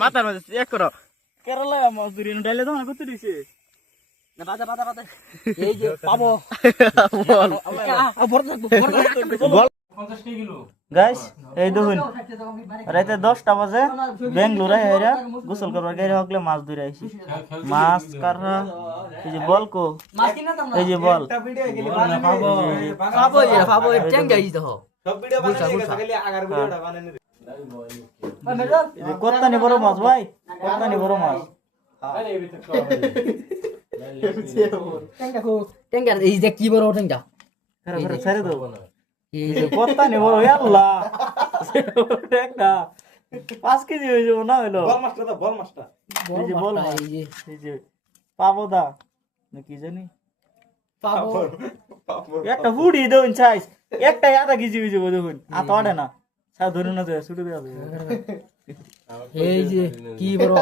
মাথার এক করো কেরালা মজদুরি ডাইলে তো না করতে দিছে না বাজা বাজা বাজা এই যে পাবো বল 50 কিলো গাইস এই দেখুন রাতে 10টা বাজে বেঙ্গলুরে হেরা গোসল করবার গাইরে হকলে মাছ ধরে আইছি মাছ কাররা এই যে বল কো এই যে বল পাবো পাবো পাবো টেঙ্গা আইছি দেখো সব ভিডিও বানাইলে খালি আগার ভিডিওটা বানানি কোত্তানি বড় মাছ ভাই কোত্তানি বড় মাছ টেঙ্গা এই যে কি বড় টেঙ্গা ছেড়ে দাও এই যে কোত্তানি বড় আল্লাহ টেঙ্গা 5 কেজি হয়ে যাবে না হলো বল মাছটা দাও বল মাছটা এই যে বল এই যে পাবো দা কি জানি পাবো একটা বুড়ি দেন চাইস একটা আধা কেজি হয়ে যাবে দেখুন আত আড়ে না সা ধরে না যায় ছুটে দেওয়া এই যে কি বড়